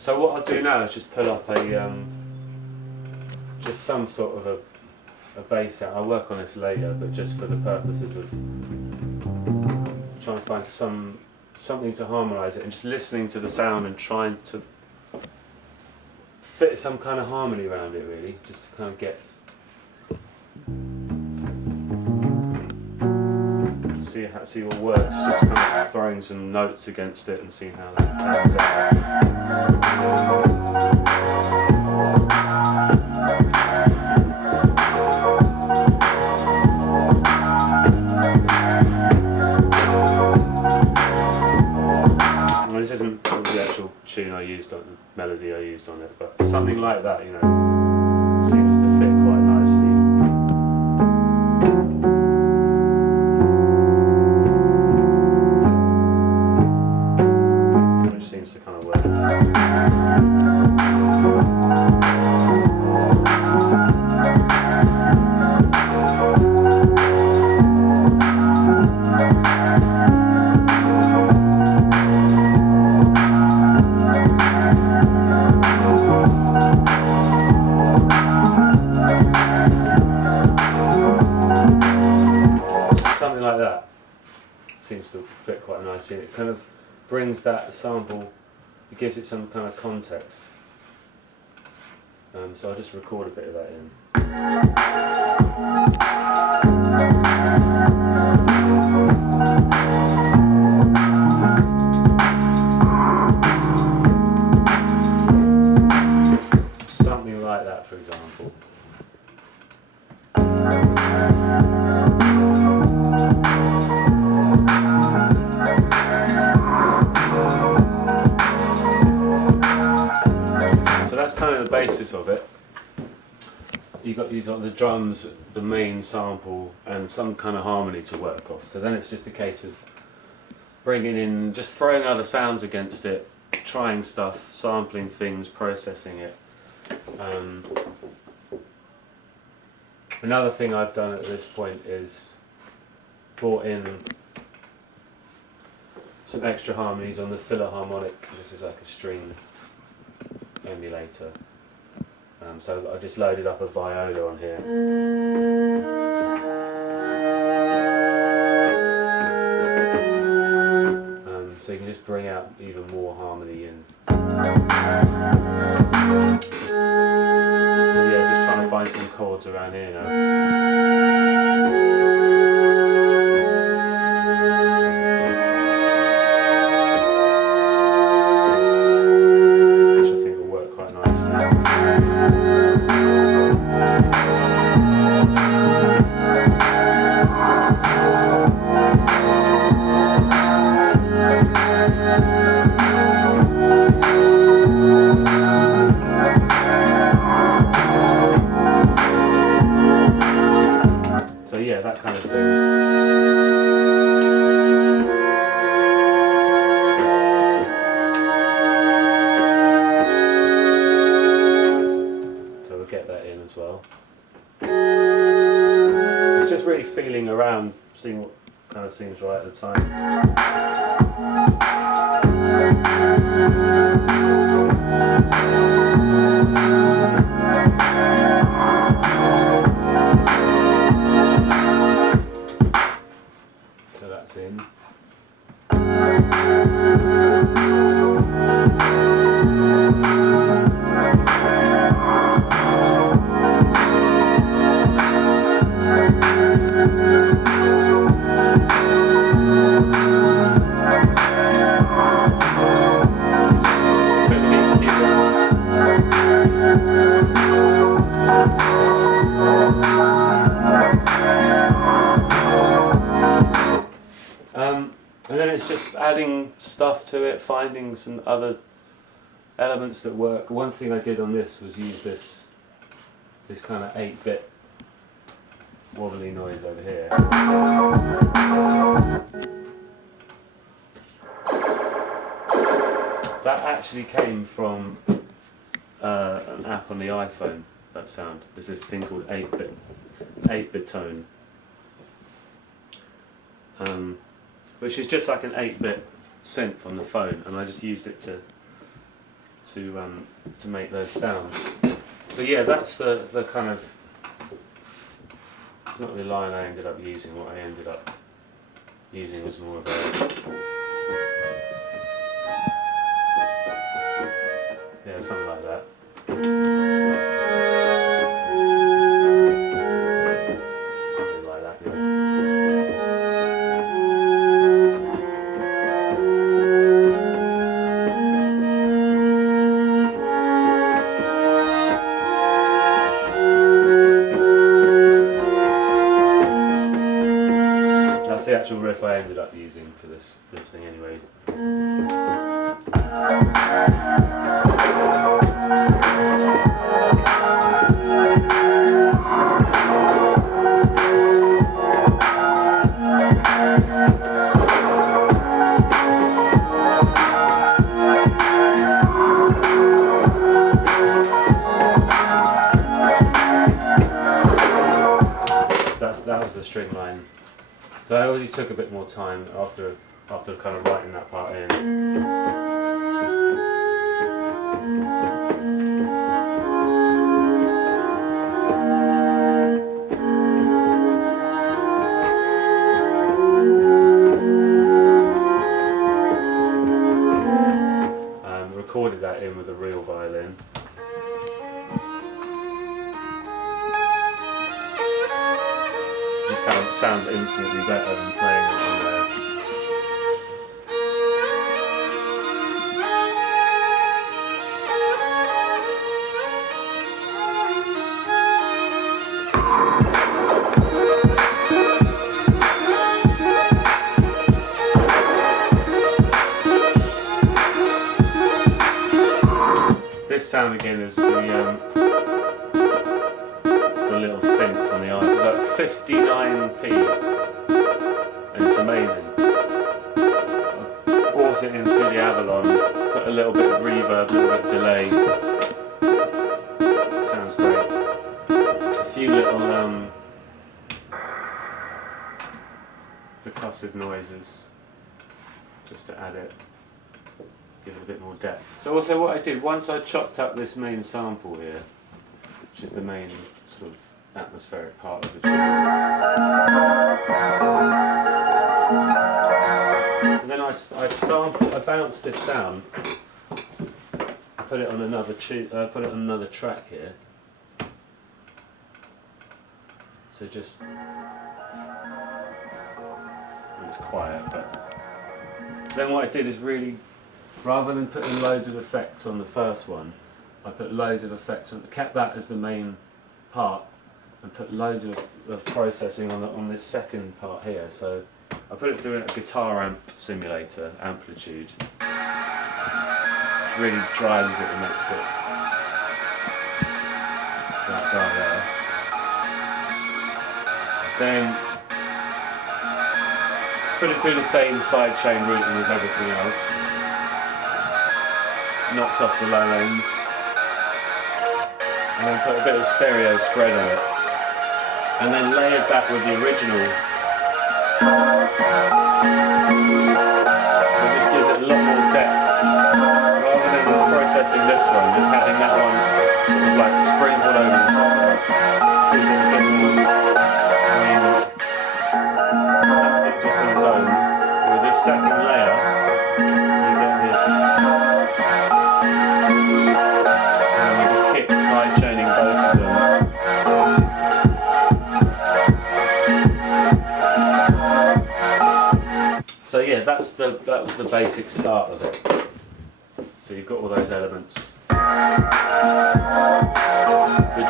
So what I'll do now is just pull up a just some sort of a bass sound. I'll work on this later, but just for the purposes of trying to find something to harmonise it, and just listening to the sound and trying to fit some kind of harmony around it, really, just to kind of get see what works. Just kind of throwing some notes against it and seeing how that pans out. Well, this isn't the actual tune I used on the melody I used on it, but something like that, you know, seems to fit quite nicely. Which seems to kind of work. Something like that seems to fit quite nicely. It kind of brings that sample, it gives it some kind of context. So I'll just record a bit of that in. Something like that, for example. That's kind of the basis of it. You've got the drums, the main sample, and some kind of harmony to work off. So then it's just a case of bringing in, just throwing other sounds against it, trying stuff, sampling things, processing it. Another thing I've done at this point is brought in some extra harmonies on the Philharmonic. This is like a string emulator. So I just loaded up a viola on here. So you can just bring out even more harmony in. So yeah, just trying to find some chords around here now. Yeah, that kind of thing. So we'll get that in as well. It's just really feeling around, seeing what kind of seems right at the time. In. And then it's just adding stuff to it, finding some other elements that work. One thing I did on this was use this kind of 8-bit wobbly noise over here. That actually came from an app on the iPhone, that sound. There's this thing called 8-bit tone. Which is just like an 8-bit synth on the phone, and I just used it to to make those sounds. So yeah, that's the kind of, it's not the line I ended up using. What I ended up using was more of a, yeah, something like that. Something like that, yeah. That's the actual riff I ended up using for this thing anyway. That was the string line. So I obviously took a bit more time after kind of writing that part in. Recorded that in with a real violin. Just kind of sounds infinitely better than playing it on there. This sound again is the little synth on the iPhone. It's like 59p, and it's amazing. I brought it in through the Avalon, put a little bit of reverb, a little bit of delay. Sounds great. A few little percussive noises just to add it. Give it a bit more depth. So also what I did, once I chopped up this main sample here, which is the main sort of atmospheric part of the tune, so then I bounced this down, put it on another put it on another track here. So just, and it's quiet, but then what I did is really, rather than putting loads of effects on the first one, I put loads of effects on, kept that as the main part, and put loads of processing on this second part here. So I put it through a guitar amp simulator, Amplitude, which really drives it and makes it that guy there. Then put it through the same sidechain routing as everything else. Knocks off the low end, and then put a bit of stereo spread on it, and then layered that with the original, so it just gives it a lot more depth, rather than processing this one, just having that one sort of like sprinkled over the top of it, gives it a bit more, I mean, that's it just on its own. With this second layer, you get this, and with the kit side-chaining both of them. So yeah, that was the basic start of it. So you've got all those elements. The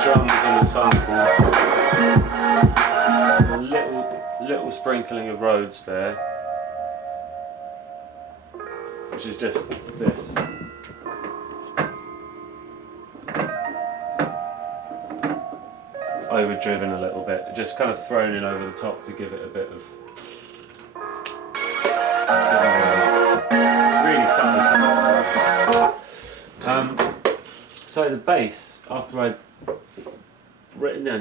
drums and the sample. A little sprinkling of Rhodes there, which is just this. Overdriven a little bit, just kind of thrown in over the top to give it a bit of really subtle. So the bass, after I'd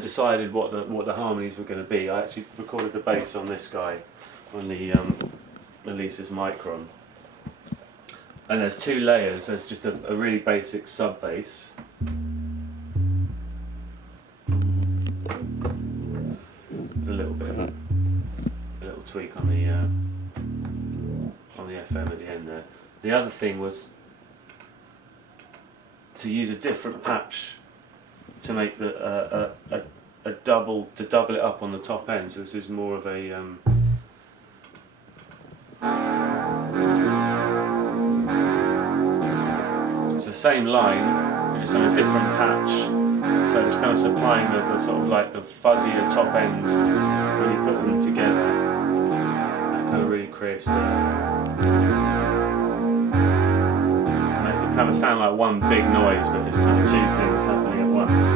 decided what the harmonies were going to be, I actually recorded the bass on this guy, on the Elisa's Micron. And there's two layers. There's just a really basic sub bass. A little bit of a little tweak on the FM at the end there. The other thing was to use a different patch to make the a double to double it up on the top end. So this is more of a it's the same line, but just on a different patch. So it's kind of supplying the sort of like the fuzzier top end when you put them together. That kind of really creates the. Makes it kind of sound like one big noise, but there's kind of two things happening at once.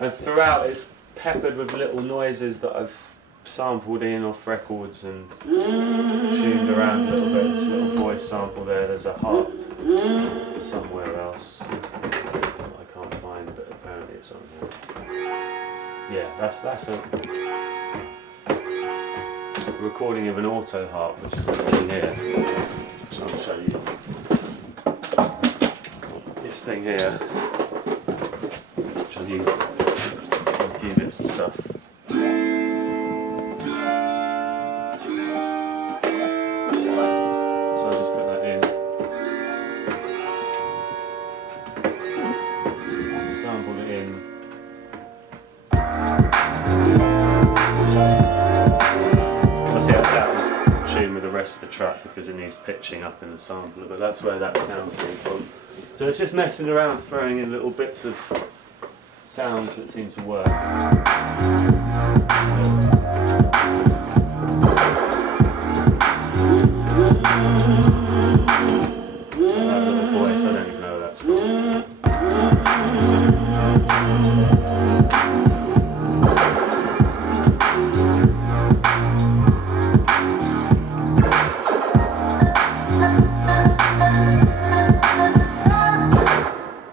And throughout it's peppered with little noises that I've sampled in off records and tuned around a little bit. There's a little voice sample there, there's a harp somewhere else I can't find, but apparently it's on here. Yeah, that's a recording of an auto harp, which is this thing here, which I'll show you. This thing here, which I've used a few bits of stuff. So I'll just put that in. Sampled it in. Obviously that's out of tune with the rest of the track because it needs pitching up in the sampler, but that's where that sound came from. So it's just messing around, throwing in little bits of sounds that seem to work. That little voice, I don't even know where that's from.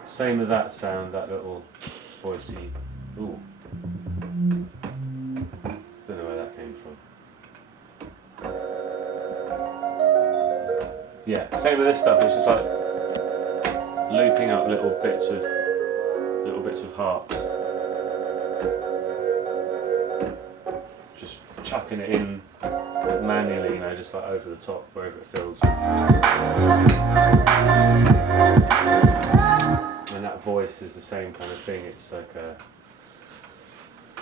Same with that sound, that little voicey. Ooh. Don't know where that came from. Yeah, same with this stuff. It's just like looping up little bits of harps. Just chucking it in manually, you know, just like over the top wherever it fills. And that voice is the same kind of thing. It's like a.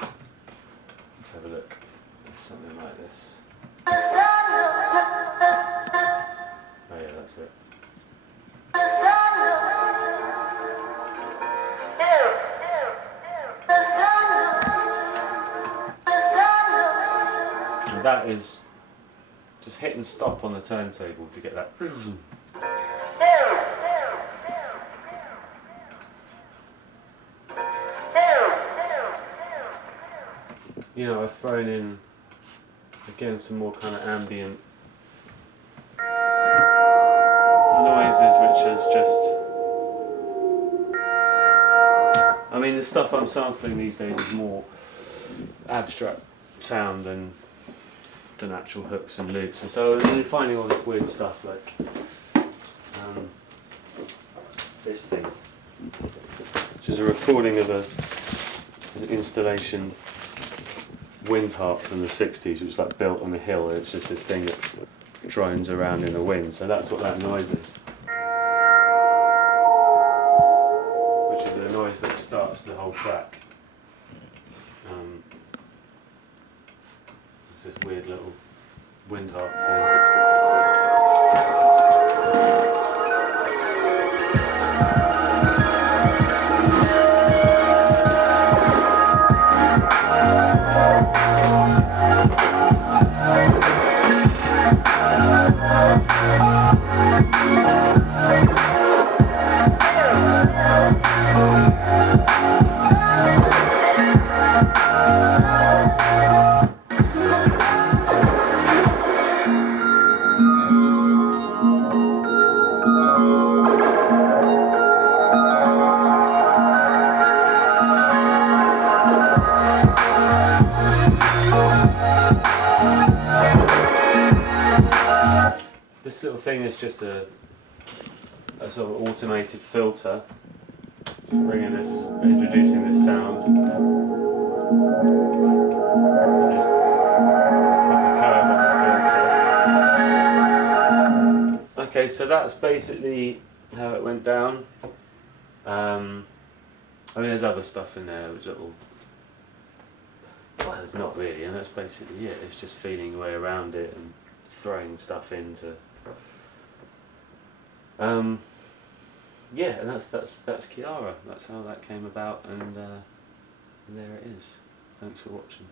Let's have a look. It's something like this. Oh yeah, that's it. And that is just hit and stop on the turntable to get that. You know, I've thrown in again some more kind of ambient noises, which is just. I mean, the stuff I'm sampling these days is more abstract sound than actual hooks and loops, and so you're finding all this weird stuff like this thing, which is a recording of an installation wind harp from the 60s, which was like built on a hill, and it's just this thing that drones around in the wind, so that's what that noise is. Which is a noise that starts the whole track. It's this weird little wind harp thing. this little thing is just a sort of automated filter, just introducing this sound, and just put the curve on the filter. Okay, so that's basically how it went down. I mean, there's other stuff in there, which little. Well, there's not really, and that's basically it. It's just feeling your way around it and throwing stuff into. Yeah, and that's Kiara. That's how that came about, and there it is. Thanks for watching.